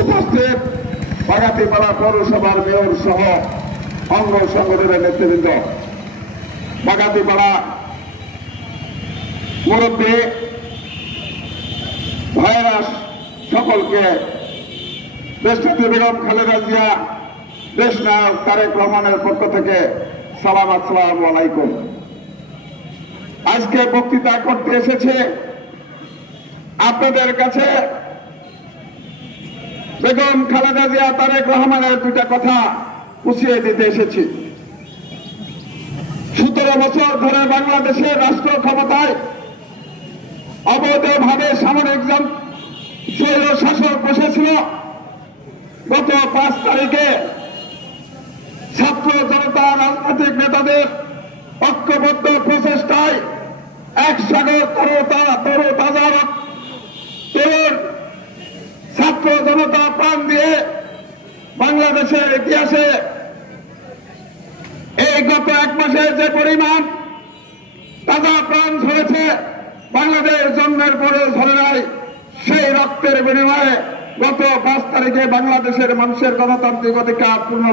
উপস্থিত বাগাতিপাড়া পৌরসভার মেয়র সহ অঙ্গ সংগঠনের নেতৃবৃন্দ, বাগাতিপাড়া মুরব্বী ভাইয়েরা, সকলকে দেশনেত্রী বেগম খালেদা জিয়া, দেশ নায়ক তারেক রহমানের পক্ষ থেকে সালাম, আসসালামু আলাইকুম। আজকে বক্তৃতা করতে এসেছে আপনাদের কাছে বেগম খালেদা জিয়া, তারেক রহমানের দুটা কথা পুষিয়ে দিতে এসেছি। 17 বছর ধরে বাংলাদেশের রাষ্ট্র ক্ষমতায় অবৈধভাবে সামরিক স্বৈর শাসক বসেছিল। গত 5 তারিখে ছাত্র জনতা, রাজনৈতিক নেতাদের ঐক্যবদ্ধ প্রচেষ্টায় এক সাগর তরতাজার তরুণ ছাত্র জনতা প্রাণ দিয়ে বাংলাদেশের ইতিহাসে এই গত 1 মাসে যে পরিমাণ তাজা প্রাণ ঝরেছে, বাংলাদেশ জন্মের পরেও ঝরে নাই। সেই রক্তের বিনিময়ে গত 5 তারিখে বাংলাদেশের মানুষের গণতান্ত্রিক অধিকার পূর্ণ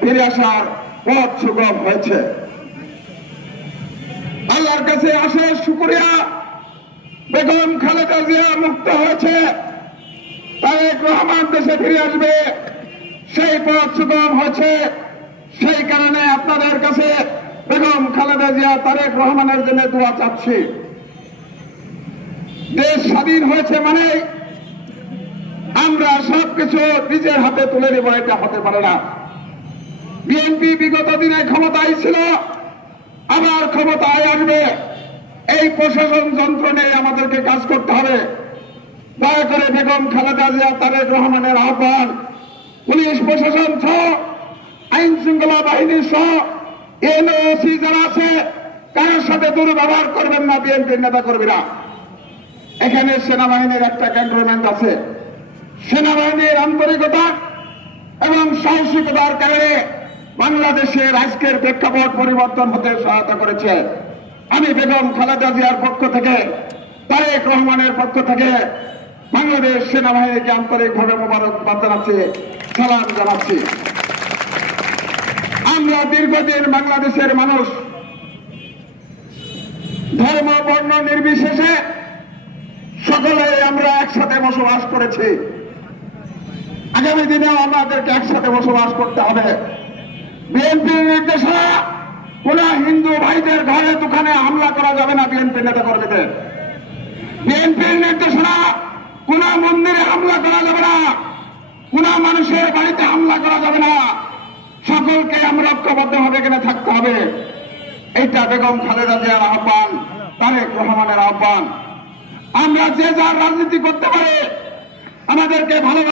ফিরে আসার পথ সুগম হয়েছে। আল্লাহর কাছে অশেষ শুকরিয়া, বেগম খালেদা জিয়া মুক্ত হয়েছে, তারেক রহমান দেশে ফিরে আসবে, সেই পথ সুগম হয়েছে। সেই কারণে আপনাদের কাছে বেগম খালেদা জিয়া, তারেক রহমানের জন্য দোয়া চাচ্ছি। দেশ স্বাধীন হয়েছে মানে আমরা সবকিছু নিজের হাতে তুলে নেব, এটা হতে পারে না। বিএনপি বিগত দিনে ক্ষমতায় ছিল, আবার ক্ষমতায় আসবে। এই প্রশাসন যন্ত্র নিয়ে আমাদেরকে কাজ করতে হবে। দয়া করে বেগম খালেদা জিয়া, তারেক রহমানের আহ্বান, পুলিশ প্রশাসন সহ, আইন শৃঙ্খলা বাহিনী সহ, এনওসি যারা আছে, কারোর সাথে দুর্ব্যবহার করবেন না বিএনপির নেতা কর্মীরা। এখানে সেনাবাহিনীর একটা ক্যান্টনমেন্ট আছে। সেনাবাহিনীর আন্তরিকতা এবং সাহসিকতার কারণে বাংলাদেশের আজকের প্রেক্ষাপট পরিবর্তন হতে সহায়তা করেছে। আমি বেগম খালেদা জিয়ার পক্ষ থেকে, তারেক রহমানের পক্ষ থেকে বাংলাদেশ সেনাবাহিনীকে আন্তরিকভাবে মোবারকবাদ জানাচ্ছি, সালাম জানাচ্ছি। আমরা দীর্ঘদিন বাংলাদেশের মানুষ ধর্ম বর্ণ নির্বিশেষে সকলে আমরা একসাথে বসবাস করেছি। আগামী দিনেও আমাদেরকে একসাথে বসবাস করতে হবে। বিএনপির নির্দেশনা, কোন হিন্দু ভাইদের ঘরে দোকানে হামলা করা যাবে না বিএনপি নেতা কর্মীদের। বিএনপির নির্দেশনা, কোন মন্দিরে হামলা করা যাবে না, কোন মানুষের বাড়িতে হামলা করা যাবে না। সকলকে আমরা ঐক্যবদ্ধভাবে এখানে থাকতে হবে। এইটা বেগম খালেদা জিয়ার আহ্বান, তারেক রহমানের আহ্বান। আমরা যে যার রাজনীতি করতে পারি, আমাদেরকে ভালো